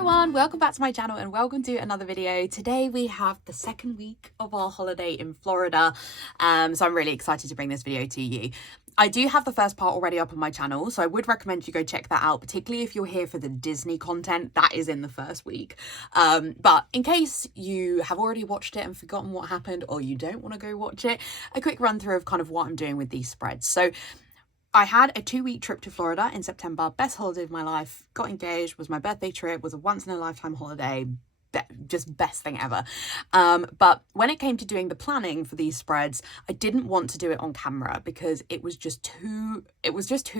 everyone, welcome back to my channel and welcome to another video. Today we have the second week of our holiday in Florida, so I'm really excited to bring this video to you. I do have the first part already up on my channel, so I would recommend you go check that out, particularly if you're here for the Disney content. That is in the first week, but in case you have already watched it and forgotten what happened, or you don't want to go watch it, a quick run through of kind of what I'm doing with these spreads. So I had a 2-week trip to Florida in September, best holiday of my life, got engaged, was my birthday trip, was a once in a lifetime holiday, just best thing ever. But when it came to doing the planning for these spreads, I didn't want to do it on camera because it was just too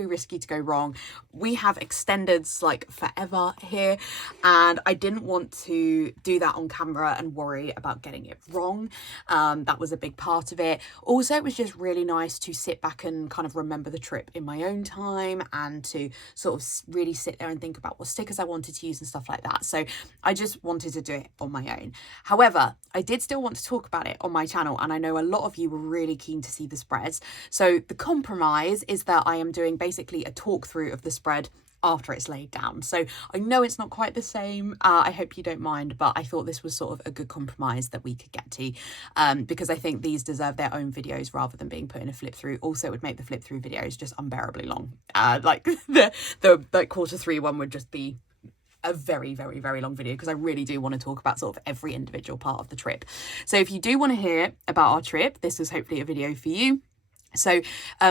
risky to go wrong. We have extendeds like forever here, and I didn't want to do that on camera and worry about getting it wrong. That was a big part of it. Also, it was just really nice to sit back and kind of remember the trip in my own time and to sort of really sit there and think about what stickers I wanted to use and stuff like that. So I just wanted to do it on my own. However, I did still want to talk about it on my channel, and I know a lot of you were really keen to see the spreads. So the compromise is that I am doing basically a talk through of the spread after it's laid down. So I know it's not quite the same. I hope you don't mind, but I thought this was sort of a good compromise that we could get to, because I think these deserve their own videos rather than being put in a flip through. Also, it would make the flip through videos just unbearably long. Like the Q3 one would just be a very long video, because I really do want to talk about sort of every individual part of the trip. So if you do want to hear about our trip, this is hopefully a video for you. So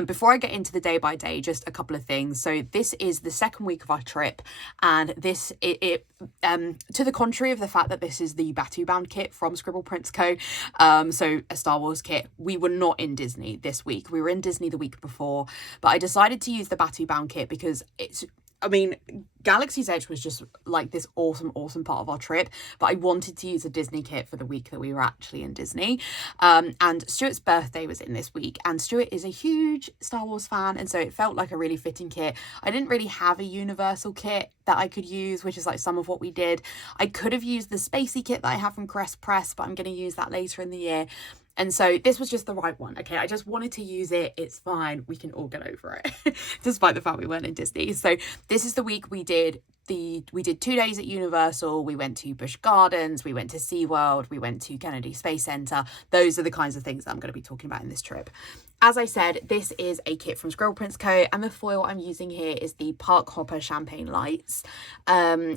before I get into the day by day, just a couple of things. So this is the second week of our trip, and this to the contrary of the fact that this is the Batu bound kit from Scribble Prints Co, so a Star Wars kit, we were not in Disney this week. We were in Disney the week before, but I decided to use the Batu bound kit because Galaxy's Edge was just like this awesome part of our trip, but I wanted to use a Disney kit for the week that we were actually in Disney. And Stuart's birthday was in this week, and Stuart is a huge Star Wars fan, and so it felt like a really fitting kit. I didn't really have a Universal kit that I could use, which is like some of what we did. I could have used the Spacey kit that I have from Crest Press, but I'm going to use that later in the year. And so this was just the right one. Okay, I just wanted to use it. It's fine. We can all get over it, despite the fact we weren't in Disney. So this is the week we did 2 days at Universal. We went to Busch Gardens. We went to SeaWorld. We went to Kennedy Space Center. Those are the kinds of things that I'm going to be talking about in this trip. As I said, this is a kit from Scribble Prints Co, and the foil I'm using here is the Park Hopper Champagne Lights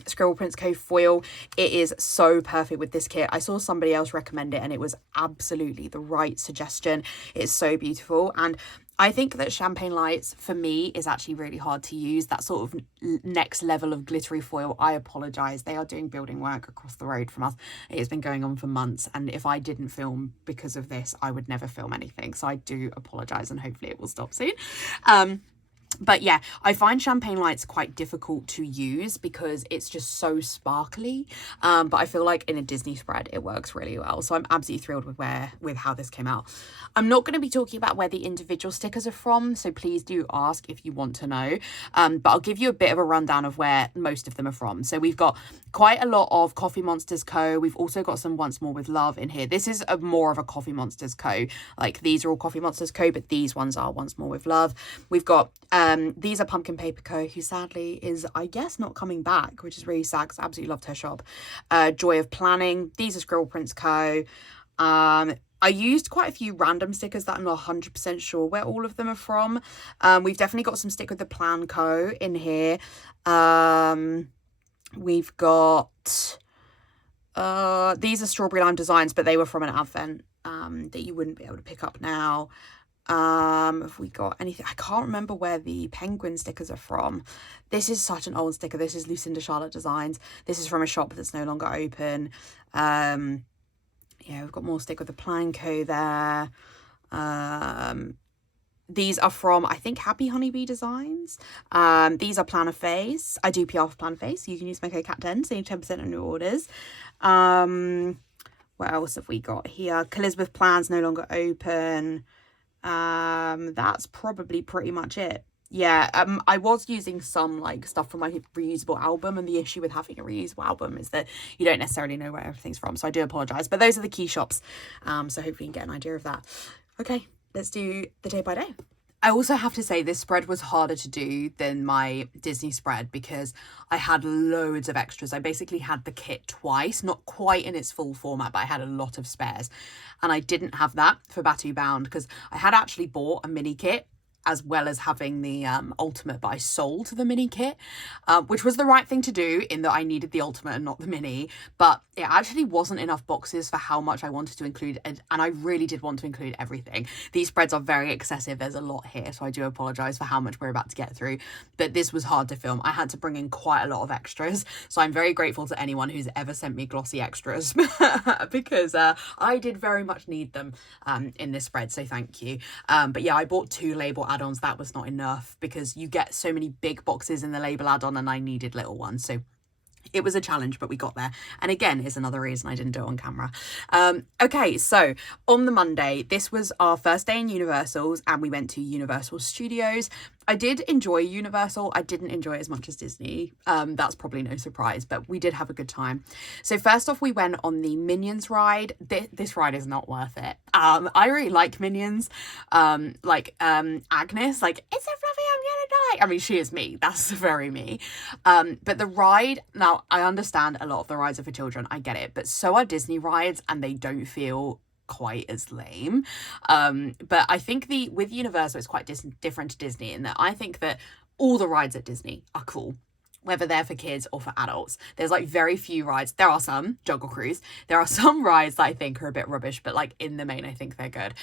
Scribble Prints Co foil. It is so perfect with this kit. I saw somebody else recommend it, and it was absolutely the right suggestion. It's so beautiful, and I think that Champagne Lights, for me, is actually really hard to use. That sort of next level of glittery foil, I apologise. They are doing building work across the road from us. It has been going on for months, and if I didn't film because of this, I would never film anything. So I do apologise, and hopefully it will stop soon. But yeah, I find Champagne Lights quite difficult to use because it's just so sparkly. But I feel like in a Disney spread, it works really well. So I'm absolutely thrilled with how this came out. I'm not going to be talking about where the individual stickers are from, so please do ask if you want to know. But I'll give you a bit of a rundown of where most of them are from. So we've got quite a lot of Coffee Monsters Co. We've also got some Once More with Love in here. This is more of a Coffee Monsters Co. Like these are all Coffee Monsters Co, but these ones are Once More with Love. We've got these are Pumpkin Paper Co, who sadly is, I guess, not coming back, which is really sad because I absolutely loved her shop. Joy of Planning. These are Scribble Prints Co. I used quite a few random stickers that I'm not 100% sure where all of them are from. We've definitely got some Stick with the Plan Co in here. We've got these are Strawberry Lime Designs, but they were from an advent that you wouldn't be able to pick up now. Have we got anything? I can't remember where the penguin stickers are from. This is such an old sticker. This is Lucinda Charlotte Designs. This is from a shop that's no longer open. Yeah, we've got more Stick with the Plan Co there. These are from, I think, Happy Honeybee Designs. These are Planner Face. I do PR for Planner Face, so you can use my code CAT10, save 10% on your orders. What else have we got here? Elizabeth Plans no longer open. That's probably pretty much it. Yeah, I was using some like stuff from my reusable album, and the issue with having a reusable album is that you don't necessarily know where everything's from, so I do apologise, but those are the key shops, so hopefully you can get an idea of that. Okay, let's do the day by day. I also have to say this spread was harder to do than my Disney spread because I had loads of extras. I basically had the kit twice, not quite in its full format, but I had a lot of spares. And I didn't have that for Batu Bound because I had actually bought a mini kit as well as having the ultimate, but I sold the mini kit, which was the right thing to do in that I needed the ultimate and not the mini, but it actually wasn't enough boxes for how much I wanted to include, and I really did want to include everything. These spreads are very excessive, there's a lot here, so I do apologise for how much we're about to get through, but this was hard to film. I had to bring in quite a lot of extras, so I'm very grateful to anyone who's ever sent me glossy extras because I did very much need them in this spread, so thank you. But yeah, I bought 2 label add-ons. That was not enough because you get so many big boxes in the label add-on and I needed little ones, so it was a challenge, but we got there. And again, is another reason I didn't do it on camera. Okay, so on the Monday, this was our first day in Universal's and we went to Universal Studios. I did enjoy Universal. I didn't enjoy it as much as Disney. That's probably no surprise, but we did have a good time. So first off, we went on the Minions ride. This ride is not worth it. I really like Minions. Agnes, like, it's a fluffy, I'm gonna die. I mean, she is me. That's very me. But the ride, now I understand a lot of the rides are for children. I get it. But so are Disney rides and they don't feel quite as lame. But I think with Universal it's quite different to Disney in that I think that all the rides at Disney are cool, whether they're for kids or for adults. There's like very few rides. There are some, Jungle Cruise, there are some rides that I think are a bit rubbish, but like in the main I think they're good.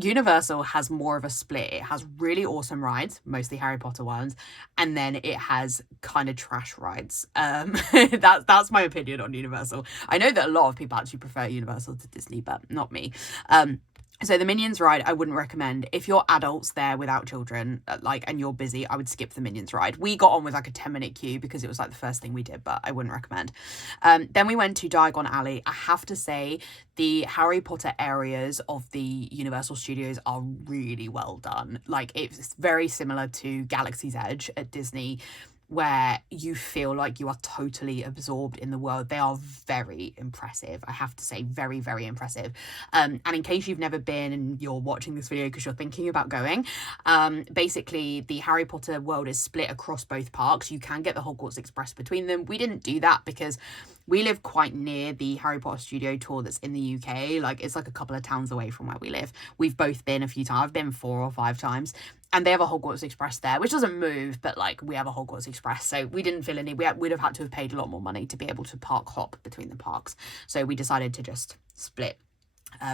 Universal has more of a split. It has really awesome rides, mostly Harry Potter ones, and then it has kind of trash rides. That's my opinion on Universal. I know that a lot of people actually prefer Universal to Disney, but not me. So the Minions ride, I wouldn't recommend. If you're adults there without children, and you're busy, I would skip the Minions ride. We got on with like a 10-minute queue because it was like the first thing we did, but I wouldn't recommend. Then we went to Diagon Alley. I have to say, the Harry Potter areas of the Universal Studios are really well done. Like, it's very similar to Galaxy's Edge at Disney, where you feel like you are totally absorbed in the world. They are very impressive, I have to say, very, very impressive. And in case you've never been and you're watching this video because you're thinking about going, basically the Harry Potter world is split across both parks. You can get the Hogwarts Express between them. We didn't do that because we live quite near the Harry Potter studio tour that's in the UK. Like, it's like a couple of towns away from where we live. We've both been a few times. I've been 4 or 5 times. And they have a Hogwarts Express there, which doesn't move, but like, we have a Hogwarts Express. So we didn't feel we'd have had to have paid a lot more money to be able to park hop between the parks. So we decided to just split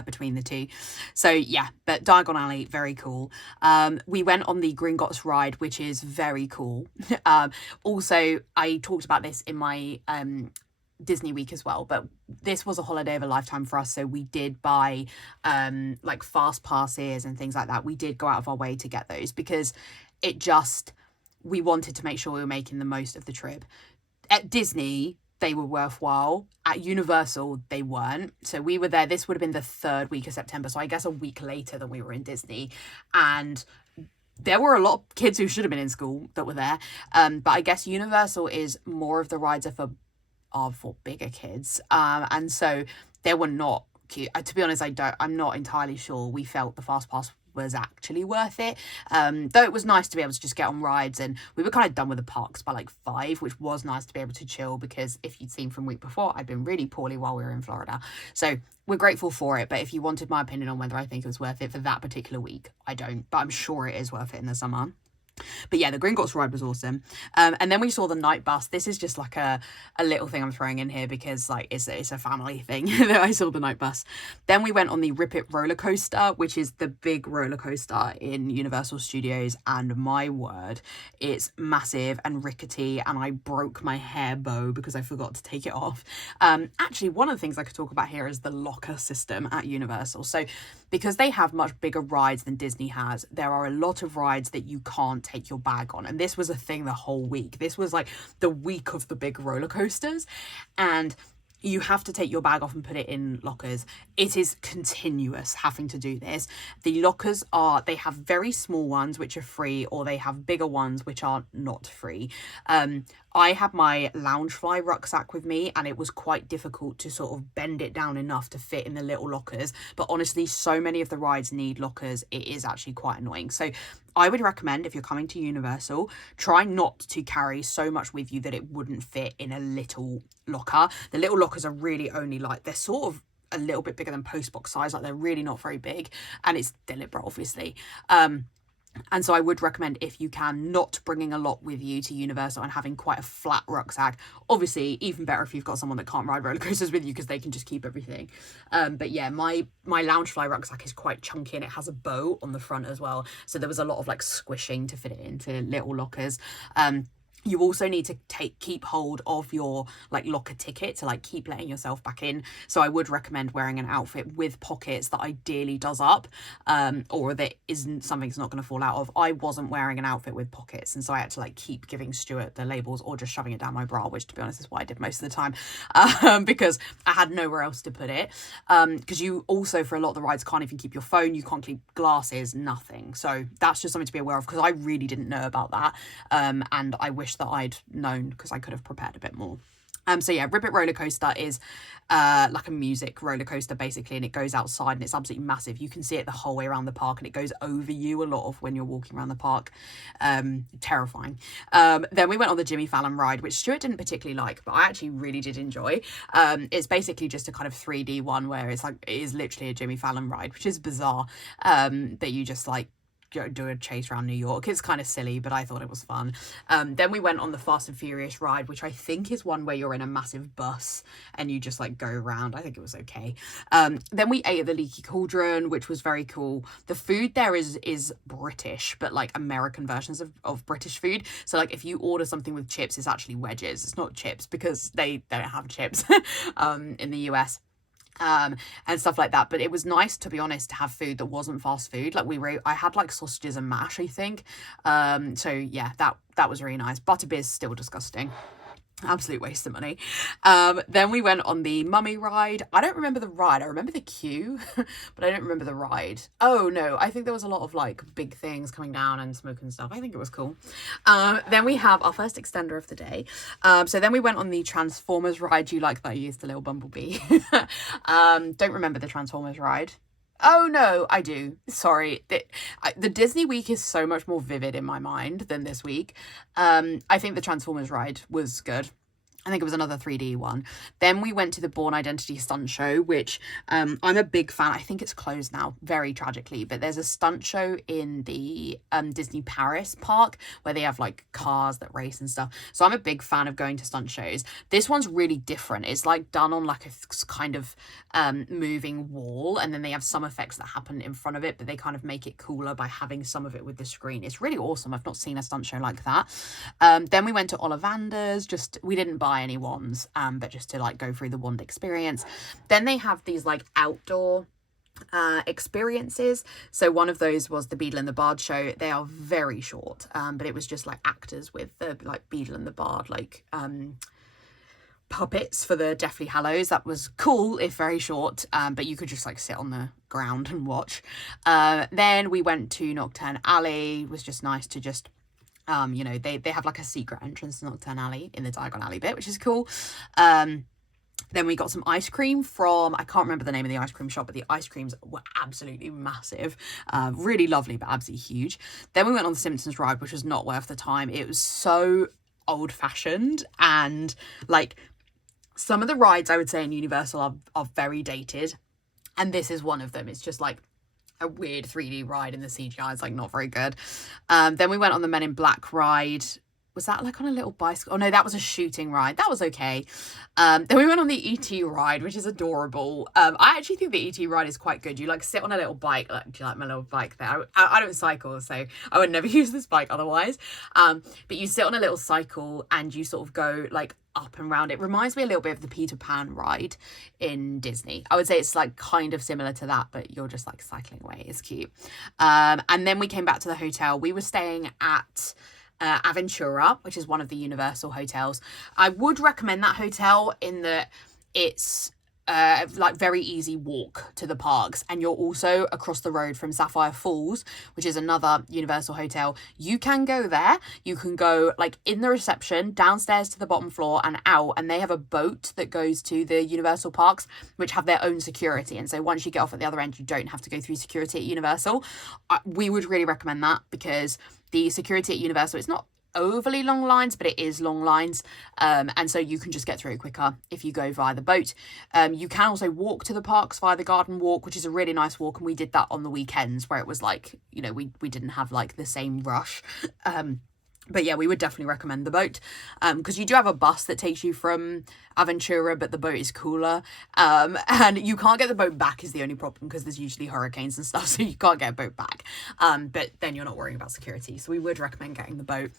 between the two. So yeah, but Diagon Alley, very cool. We went on the Gringotts ride, which is very cool. Also, I talked about this in my Disney week as well, but this was a holiday of a lifetime for us, so we did buy like fast passes and things like that. We did go out of our way to get those because we wanted to make sure we were making the most of the trip. At Disney, they were worthwhile. At Universal, they weren't. So we were there, this would have been the 3rd week of September, so I guess a week later than we were in Disney, and there were a lot of kids who should have been in school that were there. But I guess Universal is more of the rides are for bigger kids, and so they were not cute. To be honest, I'm not entirely sure we felt the fast pass was actually worth it, though it was nice to be able to just get on rides, and we were kind of done with the parks by like 5, which was nice to be able to chill, because if you'd seen from week before, I'd been really poorly while we were in Florida, so we're grateful for it. But if you wanted my opinion on whether I think it was worth it for that particular week, I don't, but I'm sure it is worth it in the summer. But yeah, the Gringotts ride was awesome. And then we saw the night bus. This is just like a little thing I'm throwing in here because like it's a family thing that I saw the night bus. Then we went on the Rip It roller coaster, which is the big roller coaster in Universal Studios, and my word, it's massive and rickety, and I broke my hair bow because I forgot to take it off. Actually, one of the things I could talk about here is the locker system at Universal. So because they have much bigger rides than Disney has, there are a lot of rides that you can't take your bag on, and this was a thing the whole week. This was like the week of the big roller coasters, and you have to take your bag off and put it in lockers. It is continuous having to do this. The lockers they have very small ones which are free, or they have bigger ones which are not free. I had my Loungefly rucksack with me, and it was quite difficult to sort of bend it down enough to fit in the little lockers. But honestly, so many of the rides need lockers, it is actually quite annoying. So I would recommend, if you're coming to Universal, try not to carry so much with you that it wouldn't fit in a little locker. The little lockers are really only like, they're sort of a little bit bigger than postbox size, like they're really not very big, and it's deliberate, obviously. And so I would recommend, if you can, not bringing a lot with you to Universal and having quite a flat rucksack. Obviously, even better if you've got someone that can't ride roller coasters with you, because they can just keep everything. But yeah, my Loungefly rucksack is quite chunky, and it has a bow on the front as well. So there was a lot of like squishing to fit it into little lockers. You also need to keep hold of your like locker ticket to like keep letting yourself back in. So I would recommend wearing an outfit with pockets that ideally does up, or that isn't, something's not going to fall out of. I wasn't wearing an outfit with pockets, and so I had to like keep giving Stuart the labels or just shoving it down my bra, which to be honest is what I did most of the time, because I had nowhere else to put it. Because you also, for a lot of the rides, can't even keep your phone, you can't keep glasses, nothing. So that's just something to be aware of, because I really didn't know about that, and I wish that I'd known, because I could have prepared a bit more. So yeah, Ribbit roller coaster is like a music roller coaster basically, and it goes outside, and it's absolutely massive. You can see it the whole way around the park, and it goes over you a lot of when you're walking around the park. Terrifying. Then we went on the Jimmy Fallon ride, which Stuart didn't particularly like, but I actually really did enjoy. It's basically just a kind of 3D one where it's like, it is literally a Jimmy Fallon ride, which is bizarre, that you just like do a chase around New York. It's kind of silly, but I thought it was fun. Then we went on the Fast and Furious ride, which I think is one where you're in a massive bus and you just like go around. I think it was okay. Then we ate at the Leaky Cauldron, which was very cool. The food there is British, but like American versions of British food. So like if you order something with chips, it's actually wedges. It's not chips, because they don't have chips in the US. And stuff like that. But it was nice, to be honest, to have food that wasn't fast food. Like I had like sausages and mash, I think. So yeah, that was really nice. Butterbeer's still disgusting. Absolute waste of money. Then we went on the Mummy ride. I don't remember the ride. I remember the queue, but I don't remember the ride. Oh no, I think there was a lot of like big things coming down and smoke and stuff. I think it was cool. Then we have our first extender of the day. So then we went on the Transformers ride. You like that I used the little bumblebee? Don't remember the Transformers ride. Oh no, I do. Sorry. The Disney week is so much more vivid in my mind than this week. I think the Transformers ride was good. I think it was another 3D one. Then we went to the Bourne Identity stunt show, which I'm a big fan. I think it's closed now, very tragically, but there's a stunt show in the Disney Paris park where they have like cars that race and stuff. So I'm a big fan of going to stunt shows. This one's really different. It's like done on like a kind of moving wall, and then they have some effects that happen in front of it, but they kind of make it cooler by having some of it with the screen. It's really awesome. I've not seen a stunt show like that. Then we went to Ollivander's. We didn't buy any wands, but just to like go through the wand experience. Then they have these like outdoor experiences. So one of those was the Beadle and the Bard show. They are very short, but it was just like actors with the like Beadle and the Bard like puppets for the Deathly Hallows. That was cool, if very short, but you could just like sit on the ground and watch. Then we went to Nocturne Alley. It was just nice to just you know, they have like a secret entrance to Nocturne Alley in the Diagon Alley bit, which is cool. Then we got some ice cream from, I can't remember the name of the ice cream shop, but the ice creams were absolutely massive. Really lovely, but absolutely huge. Then we went on the Simpsons ride, which was not worth the time. It was so old-fashioned, and like some of the rides I would say in Universal are very dated, and this is one of them. It's just like a weird 3D ride, and the CGI is like not very good. Then we went on the Men in Black ride. Was that like on a little bicycle? Oh no, that was a shooting ride. That was okay. Then we went on the ET ride, which is adorable. I actually think the ET ride is quite good. You like sit on a little bike. Like, do you like my little bike there? I don't cycle, so I would never use this bike otherwise. But you sit on a little cycle and you sort of go like up and round. It reminds me a little bit of the Peter Pan ride in Disney. I would say it's like kind of similar to that, but you're just like cycling away. It's cute. And then we came back to the hotel. We were staying at Aventura, which is one of the Universal hotels. I would recommend that hotel in that it's like very easy walk to the parks, and you're also across the road from Sapphire Falls, which is another Universal hotel. You can go there, you can go like in the reception downstairs to the bottom floor and out, and they have a boat that goes to the Universal parks, which have their own security, and so once you get off at the other end you don't have to go through security at Universal. We would really recommend that, because the security at Universal is not overly long lines, but it is long lines, and so you can just get through it quicker if you go via the boat. You can also walk to the parks via the garden walk, which is a really nice walk, and we did that on the weekends where it was like, you know, we didn't have like the same rush. But yeah, we would definitely recommend the boat, because you do have a bus that takes you from Aventura, but the boat is cooler, and you can't get the boat back is the only problem, because there's usually hurricanes and stuff, so you can't get a boat back, but then you're not worrying about security, so we would recommend getting the boat.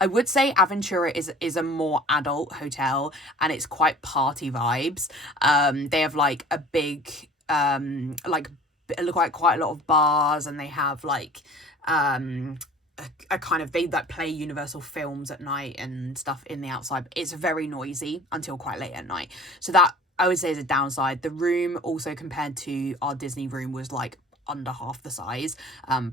I would say Aventura is a more adult hotel, and it's quite party vibes. They have like a big like quite a lot of bars, and they have like a kind of, they like play Universal films at night and stuff in the outside. It's very noisy until quite late at night, so that I would say is a downside. The room also compared to our Disney room was like under half the size,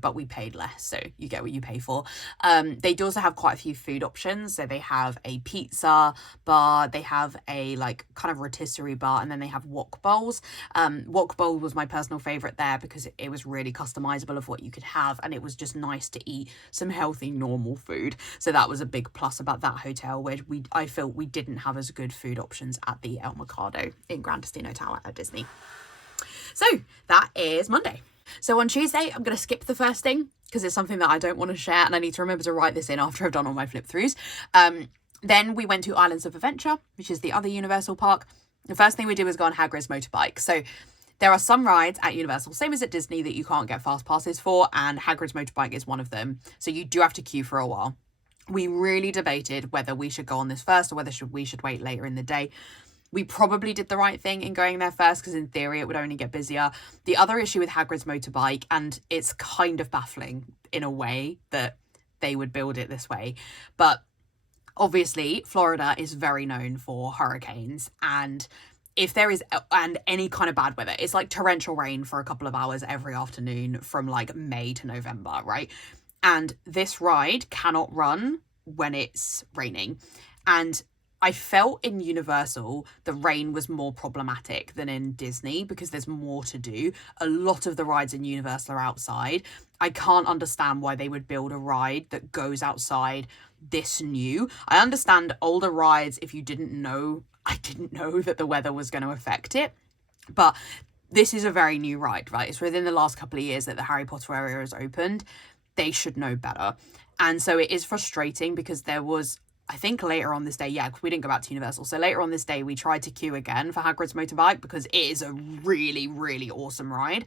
but we paid less, so you get what you pay for. They do also have quite a few food options, so they have a pizza bar, they have a like kind of rotisserie bar, and then they have wok bowls. Wok bowl was my personal favorite there, because it was really customizable of what you could have, and it was just nice to eat some healthy normal food, so that was a big plus about that hotel, where I felt we didn't have as good food options at the El Mercado in Gran Destino Tower at Disney. So that is Monday. So on Tuesday, I'm going to skip the first thing, because it's something that I don't want to share, and I need to remember to write this in after I've done all my flip throughs. Then we went to Islands of Adventure, which is the other Universal park. The first thing we did was go on Hagrid's motorbike. So there are some rides at Universal, same as at Disney, that you can't get fast passes for, and Hagrid's motorbike is one of them. So you do have to queue for a while. We really debated whether we should go on this first or whether we should wait later in the day. We probably did the right thing in going there first, because in theory it would only get busier. The other issue with Hagrid's motorbike, and it's kind of baffling in a way that they would build it this way, but obviously Florida is very known for hurricanes, and if there is any kind of bad weather, it's like torrential rain for a couple of hours every afternoon from like May to November, right? And this ride cannot run when it's raining. And I felt in Universal the rain was more problematic than in Disney, because there's more to do. A lot of the rides in Universal are outside. I can't understand why they would build a ride that goes outside this new. I understand older rides, if you didn't know, I didn't know that the weather was going to affect it, but this is a very new ride, right? It's within the last couple of years that the Harry Potter area has opened. They should know better. And so it is frustrating, because there was, I think later on this day, yeah, because we didn't go back to Universal. So later on this day, we tried to queue again for Hagrid's motorbike, because it is a really, really awesome ride.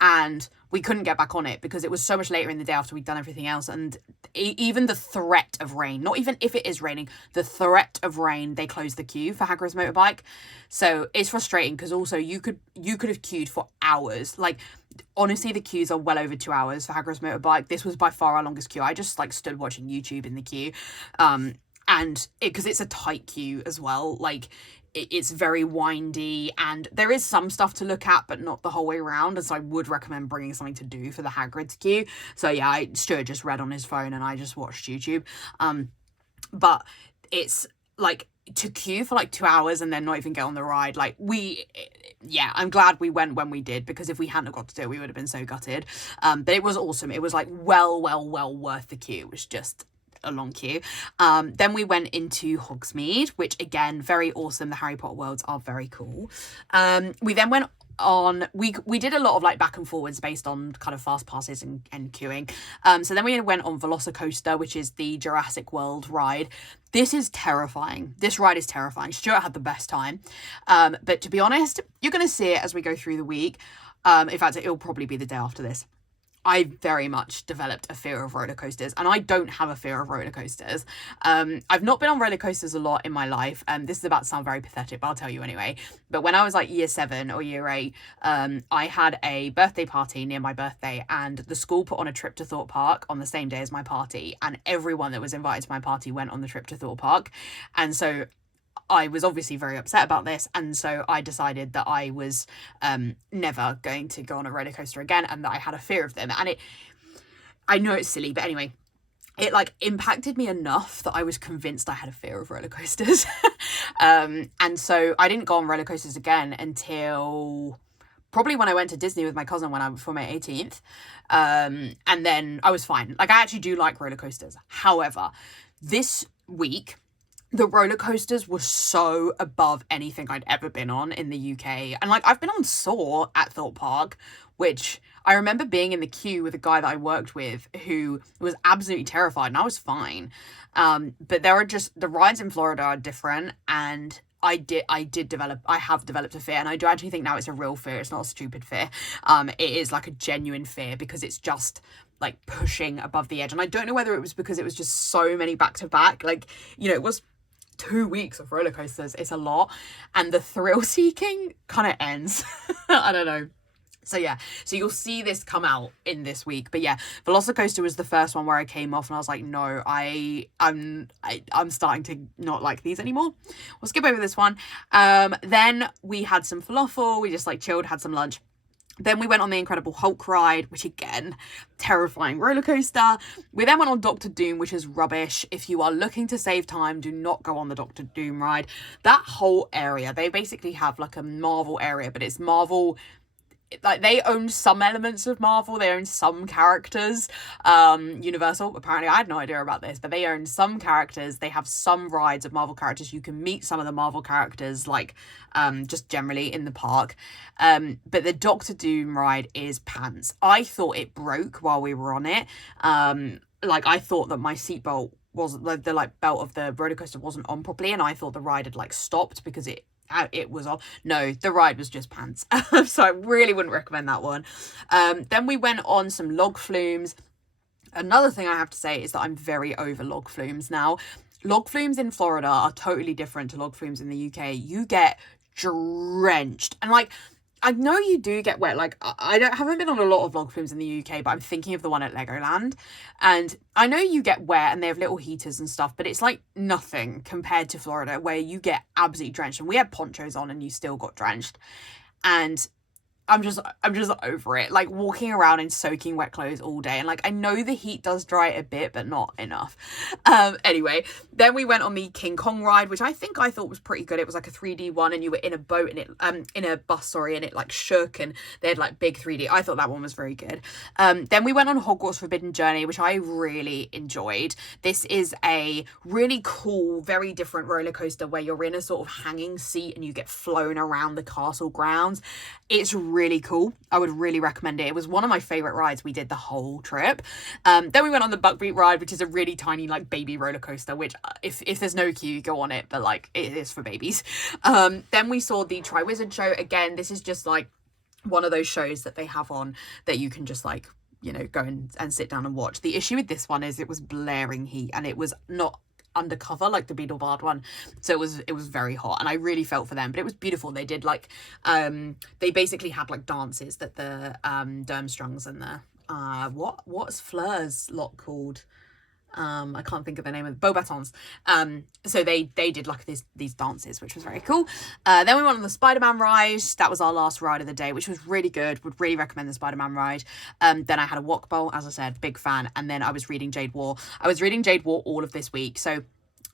And we couldn't get back on it because it was so much later in the day after we'd done everything else. And even the threat of rain, not even if it is raining, the threat of rain, they closed the queue for Hagrid's motorbike. So it's frustrating, because also you could have queued for hours. Like, honestly, the queues are well over 2 hours for Hagrid's motorbike. This was by far our longest queue. I just like stood watching YouTube in the queue. And because it's a tight queue as well, like it's very windy, and there is some stuff to look at, but not the whole way around. And so I would recommend bringing something to do for the Hagrid's queue. So yeah, Stuart just read on his phone and I just watched YouTube. But it's like to queue for like 2 hours and then not even get on the ride. Like I'm glad we went when we did, because if we hadn't got to do it, we would have been so gutted. But it was awesome. It was like well worth the queue. It was just a long queue. Then we went into Hogsmeade, which again, very awesome. The Harry Potter worlds are very cool. We then went on, we did a lot of like back and forwards based on kind of fast passes and queuing. So then we went on Velocicoaster, which is the Jurassic World ride. This is terrifying. This ride is terrifying. Stuart had the best time. But to be honest, you're going to see it as we go through the week. In fact, it'll probably be the day after this. I very much developed a fear of roller coasters, and I don't have a fear of roller coasters. I've not been on roller coasters a lot in my life, and this is about to sound very pathetic, but I'll tell you anyway. But when I was like year 7 or year 8, I had a birthday party near my birthday, and the school put on a trip to Thorpe Park on the same day as my party, and everyone that was invited to my party went on the trip to Thorpe Park. And so I was obviously very upset about this, and so I decided that I was never going to go on a roller coaster again, and that I had a fear of them. And I know it's silly, but anyway, it like impacted me enough that I was convinced I had a fear of roller coasters. And so I didn't go on roller coasters again until probably when I went to Disney with my cousin for my 18th. And then I was fine. Like, I actually do like roller coasters. However, this week, the roller coasters were so above anything I'd ever been on in the UK. And like, I've been on Soar at Thorpe Park, which I remember being in the queue with a guy that I worked with who was absolutely terrified, and I was fine. But the rides in Florida are different, and I have developed a fear, and I do actually think now it's a real fear. It's not a stupid fear. It is like a genuine fear, because it's just like pushing above the edge. And I don't know whether it was because it was just so many back to back. Like, you know, it was 2 weeks of roller coasters. It's a lot, and the thrill seeking kind of ends. I don't know. So yeah, so you'll see this come out in this week. But yeah, Velocicoaster was the first one where I came off, and I was like, no, I'm starting to not like these anymore. We'll skip over this one. Then we had some falafel. We just like chilled, had some lunch. Then we went on the Incredible Hulk ride, which again, terrifying roller coaster. We then went on Doctor Doom, which is rubbish. If you are looking to save time, do not go on the Doctor Doom ride. That whole area, they basically have like a Marvel area, but it's Marvel. Like, they own some elements of Marvel, they own some characters. Universal, apparently, I had no idea about this, but they own some characters. They have some rides of Marvel characters. You can meet some of the Marvel characters, like, just generally in the park. But the Doctor Doom ride is pants. I thought it broke while we were on it. Like, I thought that my seatbelt wasn't, the like belt of the roller coaster wasn't on properly, and I thought the ride had like stopped because it was on. No, the ride was just pants. So I really wouldn't recommend that one. Then we went on some log flumes. Another thing I have to say is that I'm very over log flumes now. Log flumes in Florida are totally different to log flumes in the UK. You get drenched, and like, I know you do get wet. Like, I haven't been on a lot of log flumes in the UK, but I'm thinking of the one at Legoland. And I know you get wet and they have little heaters and stuff, but it's like nothing compared to Florida, where you get absolutely drenched. And we had ponchos on and you still got drenched. And I'm just over it. Like, walking around in soaking wet clothes all day. And like, I know the heat does dry it a bit, but not enough. Anyway, then we went on the King Kong ride, which I thought was pretty good. It was like a 3D one, and you were in a boat, and it in a bus, sorry, and it like shook, and they had like big 3D. I thought that one was very good. Then we went on Hogwarts Forbidden Journey, which I really enjoyed. This is a really cool, very different roller coaster where you're in a sort of hanging seat and you get flown around the castle grounds. It's really cool. I would really recommend it. It was one of my favorite rides. We did the whole trip. Then we went on the Buckbeat ride, which is a really tiny like baby roller coaster, which if there's no queue, go on it, but like, it is for babies. Then we saw the Triwizard show. Again, this is just like one of those shows that they have on that you can just like, you know, go and sit down and watch. The issue with this one is it was blaring heat, and it was not undercover like the Beetlebard one, so it was very hot, and I really felt for them, but it was beautiful. They did like they basically had like dances that the Durmstrongs and the what's Fleur's lot called, I can't think of the name of the Beauxbatons. So they did like these dances, which was very cool. Then we went on the Spider-Man ride. That was our last ride of the day, which was really good. Would really recommend the Spider-Man ride. Then I had a walk bowl, as I said, big fan. And then I was reading Jade War. I was reading Jade War all of this week. So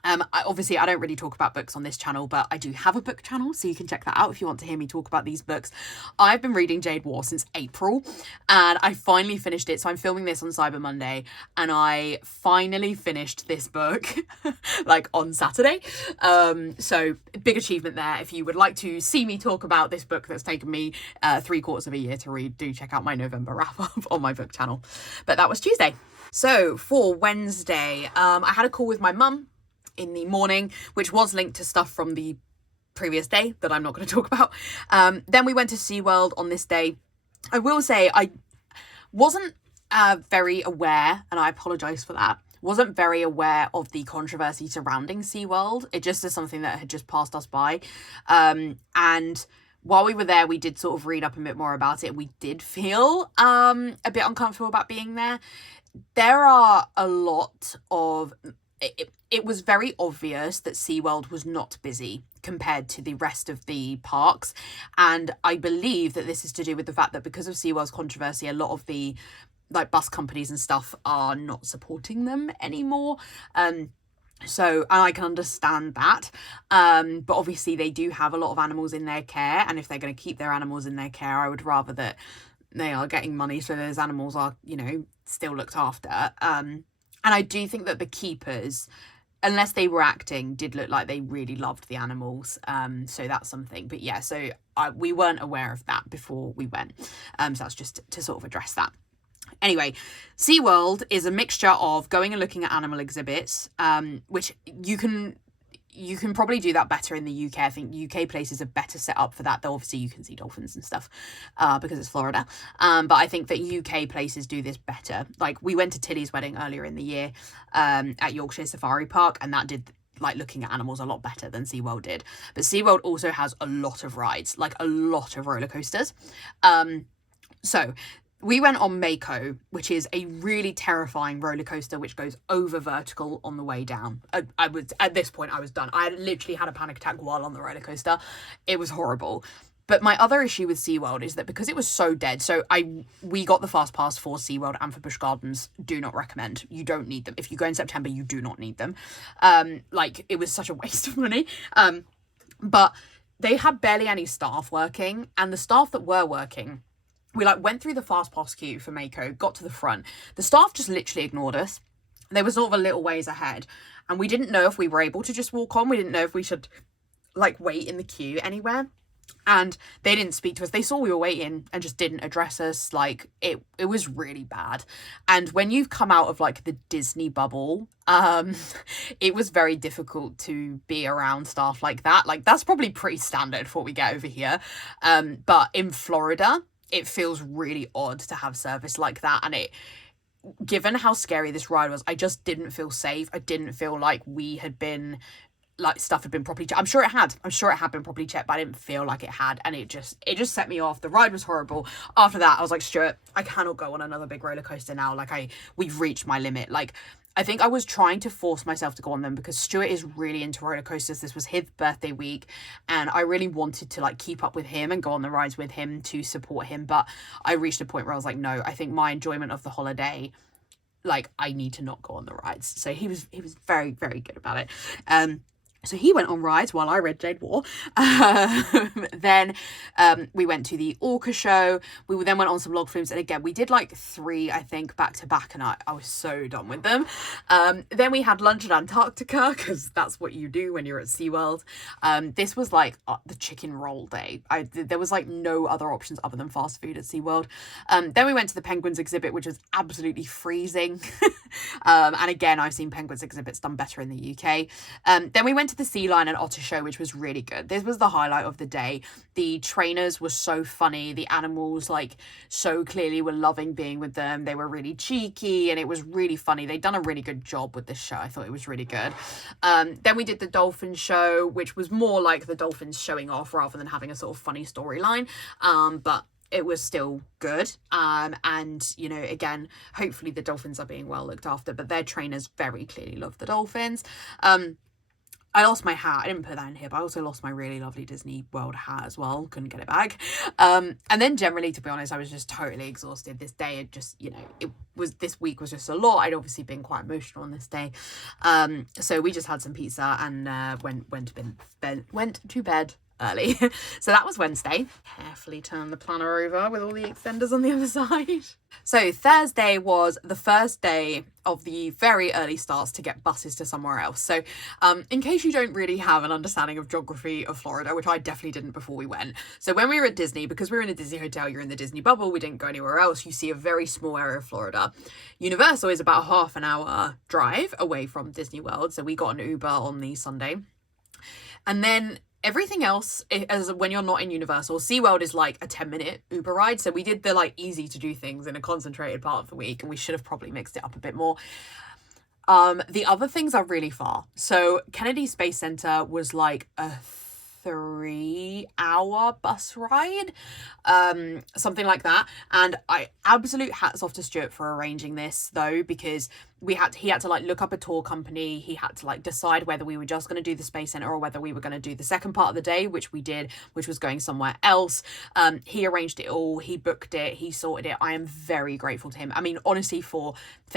obviously, I don't really talk about books on this channel, but I do have a book channel, so you can check that out if you want to hear me talk about these books. I've been reading Jade War since April, and I finally finished it. So I'm filming this on Cyber Monday, and I finally finished this book like on Saturday. So big achievement there. If you would like to see me talk about this book that's taken me 3/4 of a year to read, do check out my November wrap up on my book channel. But that was Tuesday. So for Wednesday, I had a call with my mum in the morning, which was linked to stuff from the previous day that I'm not going to talk about. Then we went to SeaWorld on this day. I will say I wasn't very aware, and I apologise for that, wasn't very aware of the controversy surrounding SeaWorld. It just is something that had just passed us by. And while we were there, we did sort of read up a bit more about it. We did feel a bit uncomfortable about being there. There are a lot of it was very obvious that SeaWorld was not busy compared to the rest of the parks. And I believe that this is to do with the fact that because of SeaWorld's controversy, a lot of the like bus companies and stuff are not supporting them anymore. So, and I can understand that. But obviously they do have a lot of animals in their care. And if they're going to keep their animals in their care, I would rather that they are getting money so those animals are, you know, still looked after. And I do think that the keepers, unless they were acting, did look like they really loved the animals. So that's something. But yeah, so we weren't aware of that before we went. So that's just to sort of address that. Anyway, SeaWorld is a mixture of going and looking at animal exhibits, which you can probably do that better in the UK. I think UK places are better set up for that, though obviously you can see dolphins and stuff because it's Florida. But I think that UK places do this better. Like we went to Tilly's wedding earlier in the year at Yorkshire Safari Park, and that did like looking at animals a lot better than SeaWorld did. But SeaWorld also has a lot of rides, like a lot of roller coasters. So we went on Mako, which is a really terrifying roller coaster which goes over vertical on the way down. I was at this point I was done. I literally had a panic attack while on the roller coaster. It was horrible. But my other issue with SeaWorld is that because it was so dead, so we got the fast pass for SeaWorld and for Busch Gardens. Do not recommend. You don't need them. If you go in September, you do not need them. Like it was such a waste of money. But they had barely any staff working, and the staff that were working, we like went through the fast pass queue for Mako, got to the front. The staff just literally ignored us. They were sort of a little ways ahead, and we didn't know if we were able to just walk on. We didn't know if we should like wait in the queue anywhere. And they didn't speak to us. They saw we were waiting and just didn't address us. Like it was really bad. And when you've come out of like the Disney bubble, it was very difficult to be around staff like that. Like that's probably pretty standard for what we get over here. But in Florida, it feels really odd to have service like that. And given how scary this ride was, I just didn't feel safe. I didn't feel like we had been, like stuff had been properly checked. I'm sure it had been properly checked, but I didn't feel like it had. And it just set me off. The ride was horrible. After that, I was like, Stuart, I cannot go on another big roller coaster now. Like we've reached my limit. Like, I think I was trying to force myself to go on them because Stuart is really into roller coasters. This was his birthday week and I really wanted to like keep up with him and go on the rides with him to support him. But I reached a point where I was like, no, I think my enjoyment of the holiday, like I need to not go on the rides. So he was very, very good about it. So he went on rides while I read Jade War. Then we went to the Orca show. We then went on some log flumes. And again, we did like 3, I think, back to back. And I was so done with them. Then we had lunch at Antarctica because that's what you do when you're at SeaWorld. This was like the chicken roll day. There was like no other options other than fast food at SeaWorld. Then we went to the penguins exhibit, which was absolutely freezing. And again, I've seen penguins exhibits done better in the UK. Then we went to the sea lion and otter show, which was really good. This was the highlight of the day. The trainers were so funny. The animals like so clearly were loving being with them. They were really cheeky and it was really funny. They'd done a really good job with this show. I thought it was really good. Then we did the dolphin show, which was more like the dolphins showing off rather than having a sort of funny storyline. But it was still good. And, you know, again, hopefully the dolphins are being well looked after, but their trainers very clearly love the dolphins. I lost my hat. I didn't put that in here, but I also lost my really lovely Disney World hat as well. Couldn't get it back. And then generally, to be honest, I was just totally exhausted. This day, it just, you know, this week was just a lot. I'd obviously been quite emotional on this day. So we just had some pizza and went to bed early. So that was Wednesday. Carefully turn the planner over with all the extenders on the other side. So Thursday was the first day of the very early starts to get buses to somewhere else. So in case you don't really have an understanding of geography of Florida, which I definitely didn't before we went. So when we were at Disney, because we were in a Disney hotel, you're in the Disney bubble, we didn't go anywhere else. You see a very small area of Florida. Universal is about a half an hour drive away from Disney World. So we got an Uber on the Sunday. And then everything else, as when you're not in Universal, SeaWorld is like a 10-minute Uber ride. So we did the like easy to do things in a concentrated part of the week, and we should have probably mixed it up a bit more. The other things are really far. So Kennedy Space Center was like a 3-hour bus ride, something like that. And I absolute hats off to Stuart for arranging this though, because he had to like look up a tour company. He had to like decide whether we were just going to do the Space Center or whether we were going to do the second part of the day, which we did, which was going somewhere else. He arranged it all. He booked it. He sorted it. I am very grateful to him. I mean, honestly, for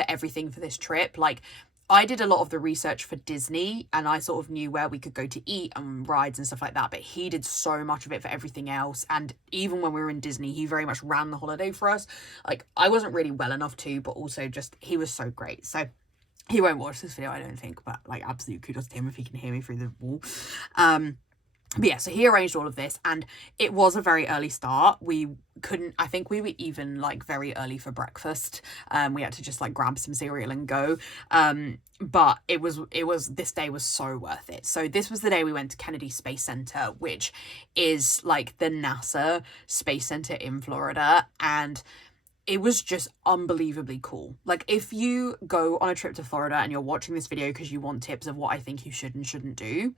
everything for this trip. Like, I did a lot of the research for Disney and I sort of knew where we could go to eat and rides and stuff like that, but he did so much of it for everything else. And even when we were in Disney, he very much ran the holiday for us. Like, I wasn't really well enough to, but also just, he was so great. So he won't watch this video, I don't think, but like, absolute kudos to him if he can hear me through the wall. But yeah, so he arranged all of this and it was a very early start. I think we were even like very early for breakfast. We had to just like grab some cereal and go. But this day was so worth it. So this was the day we went to Kennedy Space Center, which is like the NASA Space Center in Florida. And it was just unbelievably cool. Like, if you go on a trip to Florida and you're watching this video because you want tips of what I think you should and shouldn't do,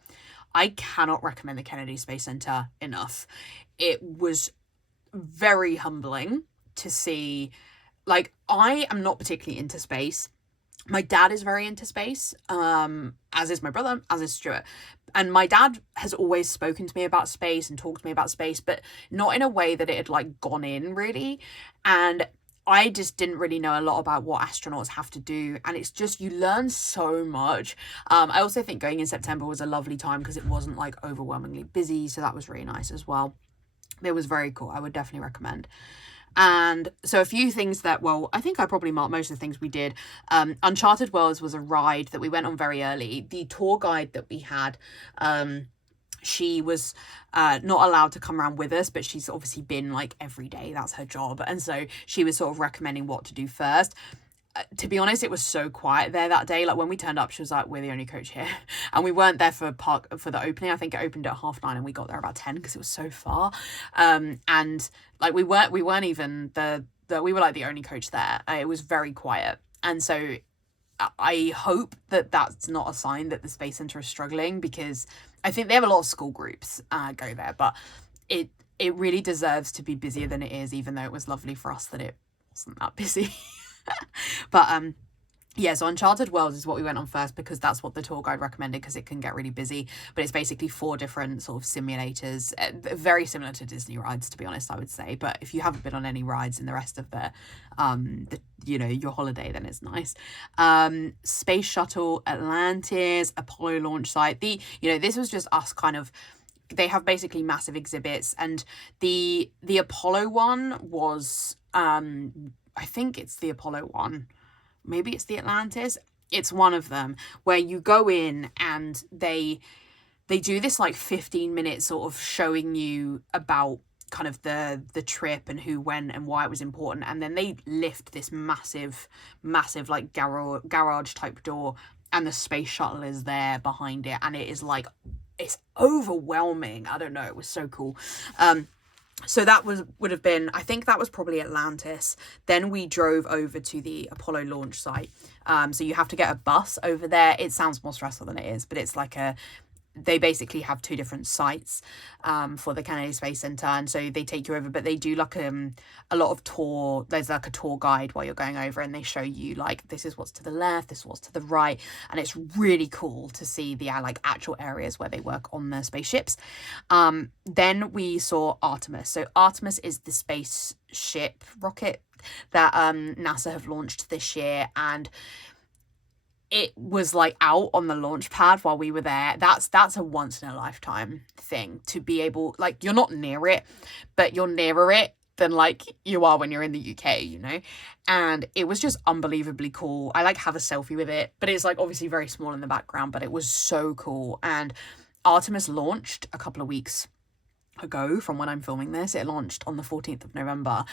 I cannot recommend the Kennedy Space Center enough. It was very humbling to see. Like, I am not particularly into space. My dad is very into space, as is my brother, as is Stuart. And my dad has always spoken to me about space and talked to me about space, but not in a way that it had like gone in really. And I just didn't really know a lot about what astronauts have to do. And it's just, you learn so much. I also think going in September was a lovely time because it wasn't like overwhelmingly busy. So that was really nice as well. It was very cool. I would definitely recommend. And so a few things that, well, I think I probably marked most of the things we did. Uncharted Worlds was a ride that we went on very early. The tour guide that we had, she was not allowed to come around with us, but she's obviously been like every day. That's her job. And so she was sort of recommending what to do first. To be honest, it was so quiet there that day. Like, when we turned up, she was like, we're the only coach here. And we weren't there for the opening. I think it opened at 9:30 and we got there about 10 because it was so far. And like, we weren't even we were like the only coach there. It was very quiet. And so I hope that that's not a sign that the Space Center is struggling, because I think they have a lot of school groups go there, but it really deserves to be busier than it is, even though it was lovely for us that it wasn't that busy. But yeah, so Uncharted Worlds is what we went on first because that's what the tour guide recommended, because it can get really busy. But it's basically 4 different sort of simulators, very similar to Disney rides, to be honest, I would say. But if you haven't been on any rides in the rest of the your holiday, then it's nice. Space Shuttle, Atlantis, Apollo launch site. This was just us kind of. They have basically massive exhibits, and the Apollo one was I think it's the Apollo one. Maybe it's the Atlantis. It's one of them where you go in and they do this like 15-minute sort of showing you about kind of the trip and who went and why it was important. And then they lift this massive like garage type door, and the space shuttle is there behind it. And it is like, it's overwhelming. I don't know. It was so cool. So that would have been, I think that was probably Atlantis. Then we drove over to the Apollo launch site. So you have to get a bus over there. It sounds more stressful than it is, but it's like they basically have 2 different sites for the Kennedy Space Center, and so they take you over, but they do like a lot of there's like a tour guide while you're going over, and they show you like, this is what's to the left, this is what's to the right, and it's really cool to see the like actual areas where they work on the spaceships. Then we saw Artemis. So Artemis is the spaceship rocket that NASA have launched this year, and it was like out on the launch pad while we were there. That's a once in a lifetime thing to be able, like, you're not near it, but you're nearer it than like you are when you're in the UK, and it was just unbelievably cool. I like have a selfie with it, but it's like obviously very small in the background, but it was so cool. And Artemis launched a couple of weeks ago from when I'm filming this. It launched on the 14th of November,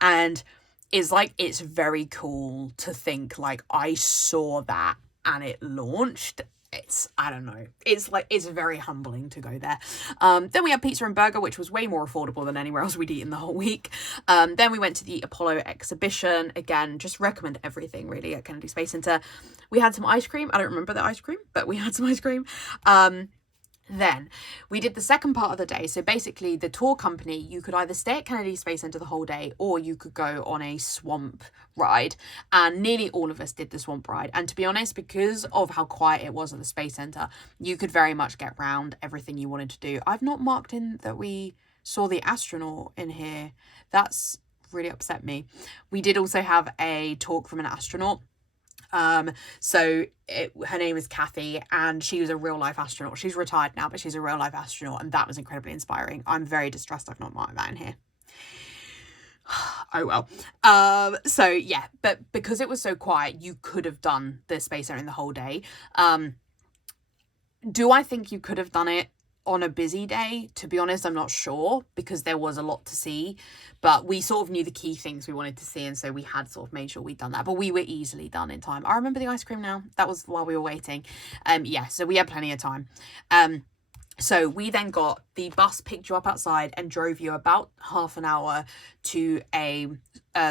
and it's very cool to think like I saw that and it launched. I don't know. It's very humbling to go there. Then we had pizza and burger, which was way more affordable than anywhere else we'd eaten the whole week. Then we went to the Apollo exhibition. Again, just recommend everything really at Kennedy Space Center. We had some ice cream. I don't remember the ice cream, but we had some ice cream. Then we did the second part of the day. So basically the tour company, you could either stay at Kennedy Space Center the whole day, or you could go on a swamp ride. And nearly all of us did the swamp ride. And to be honest, because of how quiet it was at the Space Center, you could very much get round everything you wanted to do. I've not marked in that we saw the astronaut in here. That's really upset me. We did also have a talk from an astronaut. Her name is Kathy, and she was a real life astronaut. She's retired now, but she's a real life astronaut, and that was incredibly inspiring. I'm very distressed I've not marked that in here. Oh well. So yeah, but because it was so quiet, you could have done the Space Center in the whole day. Do I think you could have done it on a busy day? To be honest, I'm not sure, because there was a lot to see, but we sort of knew the key things we wanted to see, and so we had sort of made sure we'd done that, but we were easily done in time. I remember the ice cream now. That was while we were waiting. Yeah, so we had plenty of time. So we then got the bus, picked you up outside and drove you about half an hour to a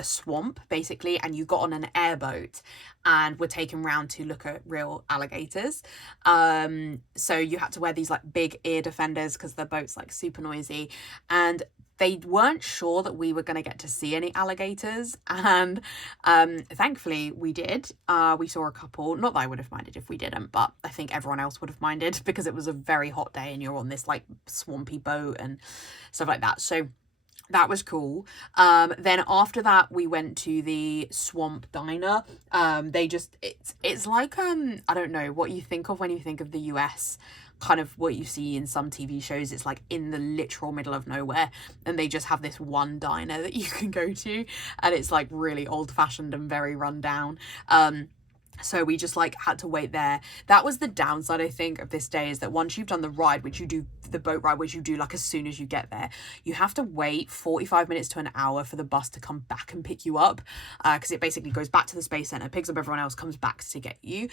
swamp, basically, and you got on an airboat and were taken round to look at real alligators. So you had to wear these like big ear defenders because the boat's like super noisy, and they weren't sure that we were going to get to see any alligators, and thankfully we did. We saw a couple. Not that I would have minded if we didn't, but I think everyone else would have minded because it was a very hot day and you're on this like swampy boat and stuff like that. So that was cool. Then after that we went to the swamp diner. It's like I don't know what you think of when you think of the US, kind of what you see in some TV shows. It's like in the literal middle of nowhere, and they just have this one diner that you can go to, and it's like really old-fashioned and very run down. So we just like had to wait there. That was the downside, I think, of this day, is that once you've done the ride, which you do, the boat ride, which you do like as soon as you get there, you have to wait 45 minutes to an hour for the bus to come back and pick you up, because it basically goes back to the Space Center, picks up everyone else, comes back to get you.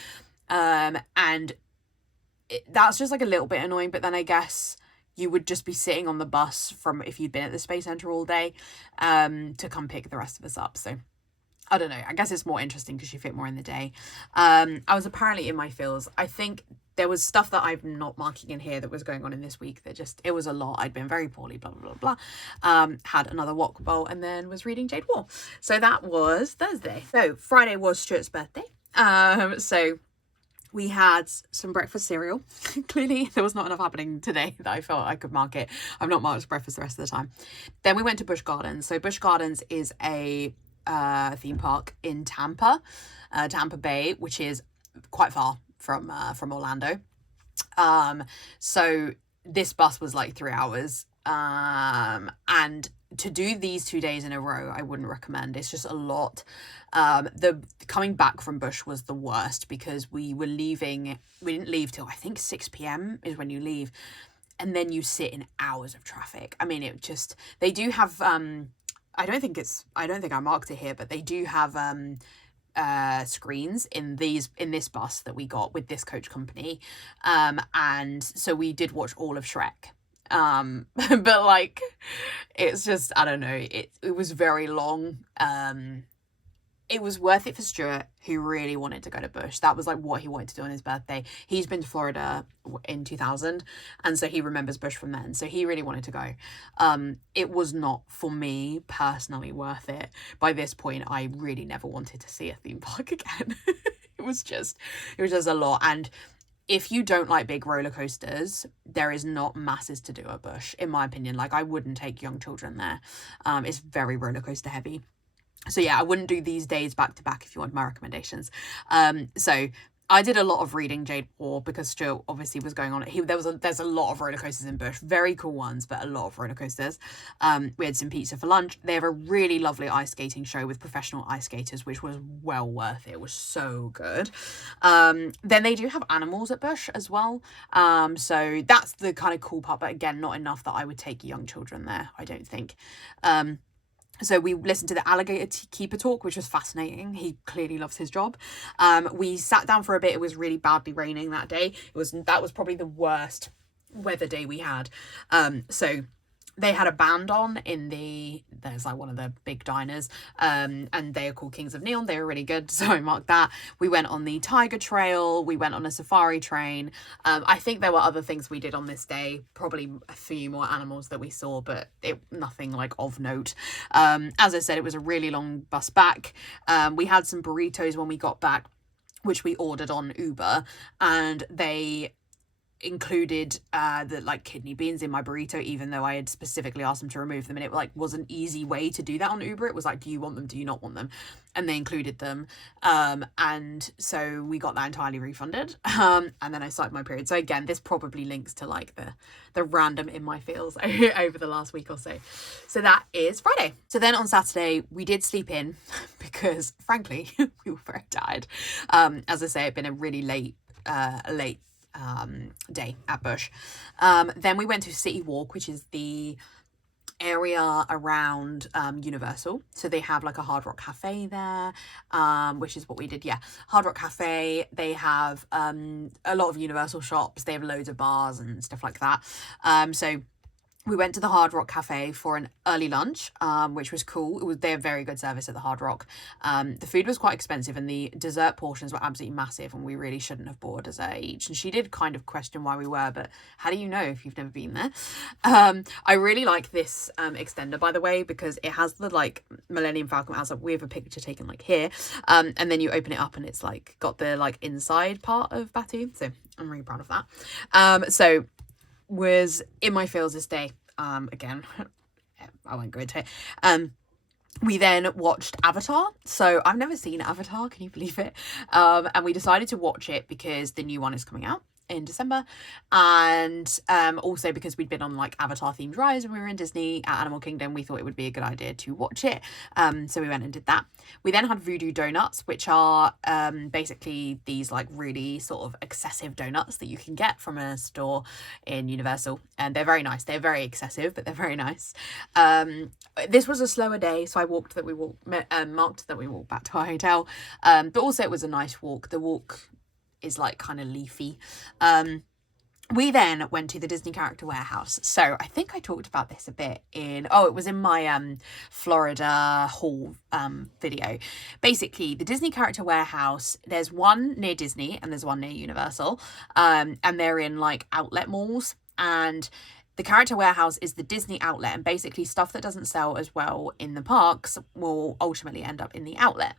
And that's just like a little bit annoying, but then I guess you would just be sitting on the bus from, if you'd been at the Space Center all day, to come pick the rest of us up. So I don't know, I guess it's more interesting because you fit more in the day. I was apparently in my feels. I think there was stuff that I'm not marking in here that was going on in this week that just, it was a lot. I'd been very poorly, blah, blah, blah, blah. Had another wok bowl and then was reading Jade War. So that was Thursday. So Friday was Stuart's birthday. So we had some breakfast cereal. Clearly there was not enough happening today that I felt I could mark it. I've not marked breakfast the rest of the time. Then we went to Busch Gardens. So Busch Gardens is a theme park in Tampa Bay, which is quite far from Orlando. So this bus was like 3 hours, and to do these 2 days in a row, I wouldn't recommend. It's just a lot. The coming back from Busch was the worst because we didn't leave till I think 6 p.m. is when you leave, and then you sit in hours of traffic. I mean, they do have I don't think I marked it here, but they do have screens in this bus that we got with this coach company, and so we did watch all of Shrek. But like, it's just, I don't know, it was very long. It was worth it for Stuart, who really wanted to go to Busch. That was like what he wanted to do on his birthday. He's been to Florida in 2000, and so he remembers Busch from then. So he really wanted to go. It was not, for me personally, worth it. By this point, I really never wanted to see a theme park again. It was just a lot. And if you don't like big roller coasters, there is not masses to do at Busch, in my opinion. Like, I wouldn't take young children there. It's very roller coaster heavy. So yeah, I wouldn't do these days back to back if you want my recommendations. So I did a lot of reading Jade War because Stuart obviously was going on it. There's a lot of roller coasters in Busch, very cool ones, but a lot of roller coasters. We had some pizza for lunch. They have a really lovely ice skating show with professional ice skaters, which was well worth it. It was so good. Then they do have animals at Busch as well. So that's the kind of cool part, but again, not enough that I would take young children there, I don't think. So we listened to the alligator keeper talk, which was fascinating. He clearly loves his job. We sat down for a bit. It was really badly raining that day. That was probably the worst weather day we had. So they had a band on in there's like one of the big diners, and they are called Kings of Neon. They were really good, so I marked that. We went on the Tiger Trail, we went on a safari train. I think there were other things we did on this day, probably a few more animals that we saw, but nothing like of note. As I said, it was a really long bus back. We had some burritos when we got back, which we ordered on Uber, and they included the like kidney beans in my burrito, even though I had specifically asked them to remove them, and it like was an easy way to do that on Uber. It was like, do you want them, do you not want them? And they included them, and so we got that entirely refunded, and then I started my period. So again, this probably links to like the random in my feels over the last week or so. So that is Friday. So then on Saturday we did sleep in because frankly we were very tired. As I say, it'd been a really late day at Busch. Then we went to City Walk, which is the area around Universal. So they have like a Hard Rock Cafe there, which is what we did. Yeah, Hard Rock Cafe. They have a lot of Universal shops. They have loads of bars and stuff like that. So we went to the Hard Rock Cafe for an early lunch, which was cool. They have very good service at the Hard Rock. The food was quite expensive and the dessert portions were absolutely massive, and we really shouldn't have bought a dessert each. And she did kind of question why we were, but how do you know if you've never been there? I really like this extender, by the way, because it has the like Millennium Falcon outside. We have a picture taken like here, and then you open it up and it's like got the like inside part of Batu. So I'm really proud of that. So was in my feels this day. Again, I won't go into it. We then watched Avatar. So I've never seen Avatar, can you believe it? And we decided to watch it because the new one is coming out in December, and also because we'd been on like Avatar themed rides when we were in Disney at Animal Kingdom. We thought it would be a good idea to watch it, so we went and did that. We then had Voodoo Donuts, which are basically these like really sort of excessive donuts that you can get from a store in Universal, and they're very nice. They're very excessive, but they're very nice. This was a slower day, so I marked that we walked back to our hotel, but also it was a nice walk. The walk is like kind of leafy. We then went to the Disney Character Warehouse. So I think I talked about this a bit it was in my Florida haul video. Basically, the Disney Character Warehouse, there's one near Disney and there's one near Universal, and they're in like outlet malls, and the Character Warehouse is the Disney outlet, and basically stuff that doesn't sell as well in the parks will ultimately end up in the outlet.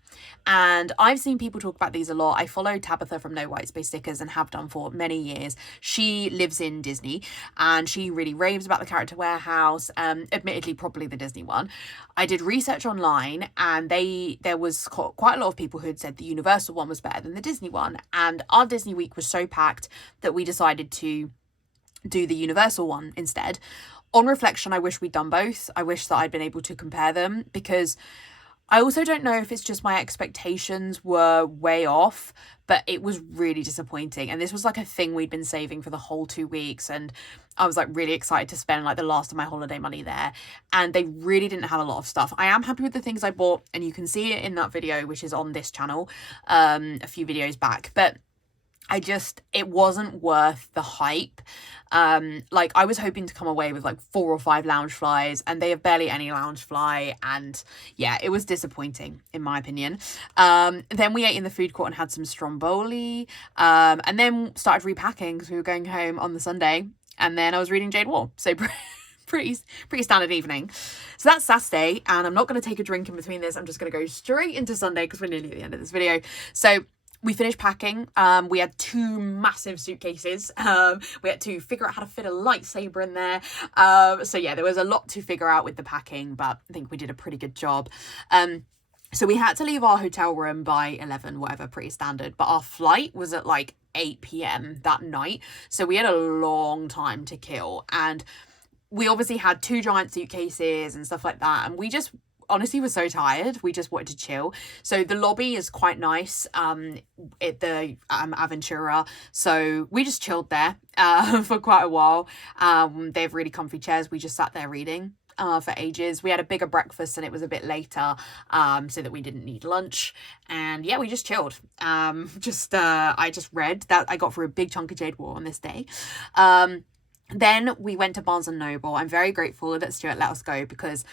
And I've seen people talk about these a lot. I follow Tabitha from No White Space Stickers and have done for many years. She lives in Disney and she really raves about the Character Warehouse, admittedly probably the Disney one. I did research online and there was quite a lot of people who had said the Universal one was better than the Disney one, and our Disney week was so packed that we decided to do the Universal one instead. On reflection, I wish we'd done both. I wish that I'd been able to compare them, because I also don't know if it's just my expectations were way off, but it was really disappointing. And this was like a thing we'd been saving for the whole 2 weeks, and I was like really excited to spend like the last of my holiday money there, and they really didn't have a lot of stuff. I am happy with the things I bought, and you can see it in that video, which is on this channel a few videos back, but it wasn't worth the hype. Like I was hoping to come away with like 4 or 5 Loungeflies, and they have barely any Loungefly, and yeah, it was disappointing in my opinion. Then we ate in the food court and had some stromboli, and then started repacking because we were going home on the Sunday, and then I was reading Jade War. So pretty standard evening. So that's Saturday, and I'm not going to take a drink in between this. I'm just going to go straight into Sunday because we're nearly at the end of this video. So we finished packing. We had 2 massive suitcases. We had to figure out how to fit a lightsaber in there. So yeah, there was a lot to figure out with the packing, but I think we did a pretty good job. So we had to leave our hotel room by 11, whatever, pretty standard. But our flight was at like 8 p.m. that night. So we had a long time to kill. And we obviously had 2 giant suitcases and stuff like that. And we just honestly was so tired. We just wanted to chill. So the lobby is quite nice at the Aventura. So we just chilled there for quite a while. They have really comfy chairs. We just sat there reading for ages. We had a bigger breakfast and it was a bit later, so that we didn't need lunch. And yeah, we just chilled. I just read that I got through a big chunk of Jade War on this day. Then we went to Barnes & Noble. I'm very grateful that Stuart let us go because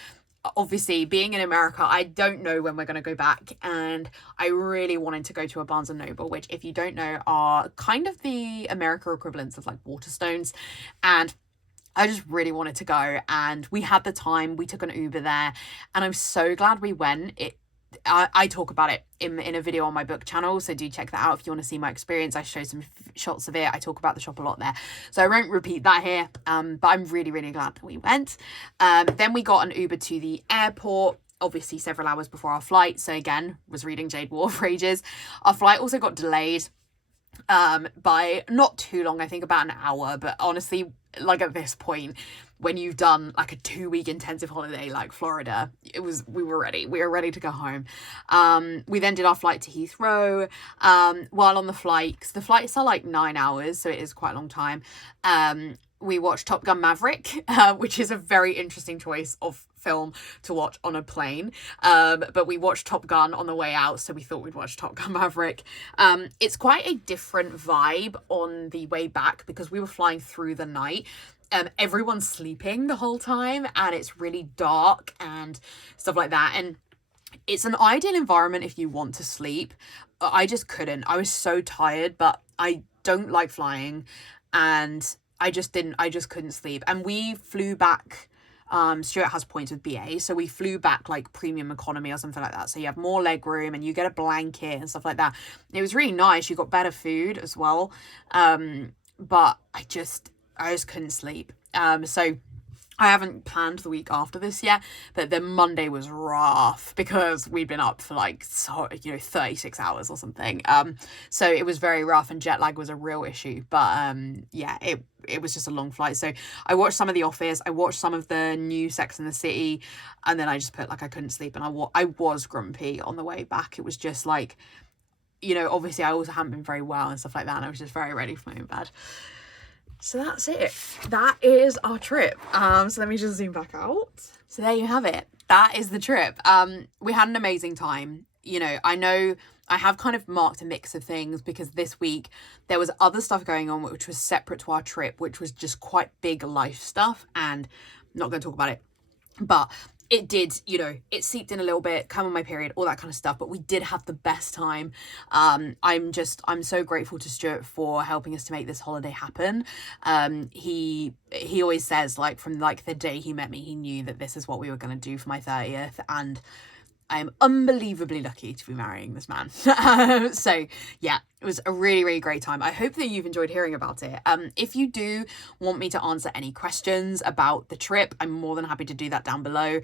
obviously being in America, I don't know when we're going to go back, and I really wanted to go to a Barnes & Noble, which, if you don't know, are kind of the America equivalents of like Waterstones, and I just really wanted to go, and we had the time. We took an Uber there, and I'm so glad we went. I talk about it in a video on my book channel, so do check that out if you want to see my experience. I show some shots of it. I talk about the shop a lot there, so I won't repeat that here, but I'm really, really glad that we went. Then we got an Uber to the airport, obviously several hours before our flight, so again, was reading Jade War for ages. Our flight also got delayed by not too long, I think about an hour, but honestly, like at this point, when you've done like a 2-week intensive holiday like Florida, we were ready to go home. We then did our flight to Heathrow. While on the flight, because the flights are like 9 hours, so it is quite a long time, we watched Top Gun Maverick, which is a very interesting choice of film to watch on a plane, but we watched Top Gun on the way out, so we thought we'd watch Top Gun Maverick. It's quite a different vibe on the way back because we were flying through the night. Everyone's sleeping the whole time, and it's really dark and stuff like that, and it's an ideal environment if you want to sleep. I just couldn't. I was so tired, but I don't like flying, and I just couldn't sleep. And we flew back, Stuart has points with BA, so we flew back like premium economy or something like that, so you have more leg room and you get a blanket and stuff like that. It was really nice. You got better food as well, but I just couldn't sleep. So I haven't planned the week after this yet, but then Monday was rough because we'd been up for like 36 hours or something. So it was very rough, and jet lag was a real issue. But yeah, it was just a long flight. So I watched some of The Office, I watched some of the new Sex and the City, and then I just put like I couldn't sleep, and I was grumpy on the way back. It was just like, obviously I also hadn't been very well and stuff like that, and I was just very ready for my own bed. So that's it. That is our trip. So let me just zoom back out. So there you have it. That is the trip. We had an amazing time. I know I have kind of marked a mix of things because this week there was other stuff going on which was separate to our trip, which was just quite big life stuff, and I'm not going to talk about it. But it did, it seeped in a little bit, come on my period, all that kind of stuff, but we did have the best time. I'm so grateful to Stuart for helping us to make this holiday happen. He always says, like, from like the day he met me, he knew that this is what we were going to do for my 30th, and I am unbelievably lucky to be marrying this man. So yeah, it was a really, really great time. I hope that you've enjoyed hearing about it. If you do want me to answer any questions about the trip, I'm more than happy to do that down below.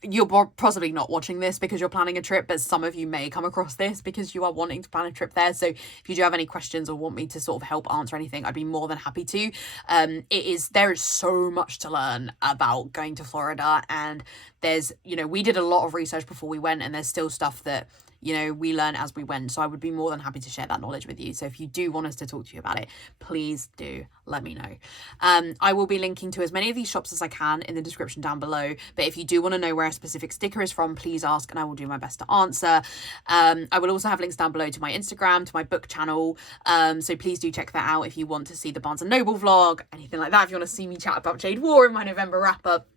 You're possibly not watching this because you're planning a trip, but some of you may come across this because you are wanting to plan a trip there. So if you do have any questions or want me to sort of help answer anything, I'd be more than happy to. There is so much to learn about going to Florida, and there's, we did a lot of research before we went, and there's still stuff that we learn as we went. So I would be more than happy to share that knowledge with you. So if you do want us to talk to you about it, please do let me know. I will be linking to as many of these shops as I can in the description down below. But if you do want to know where a specific sticker is from, please ask and I will do my best to answer. I will also have links down below to my Instagram, to my book channel. So please do check that out if you want to see the Barnes & Noble vlog, anything like that. If you want to see me chat about Jade War in my November wrap up,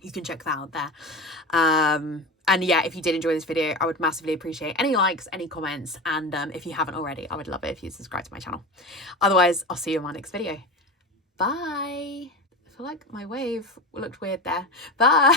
you can check that out there. And yeah, if you did enjoy this video, I would massively appreciate any likes, any comments, and if you haven't already, I would love it if you subscribe to my channel. Otherwise, I'll see you in my next video. Bye. I feel like my wave looked weird there. Bye.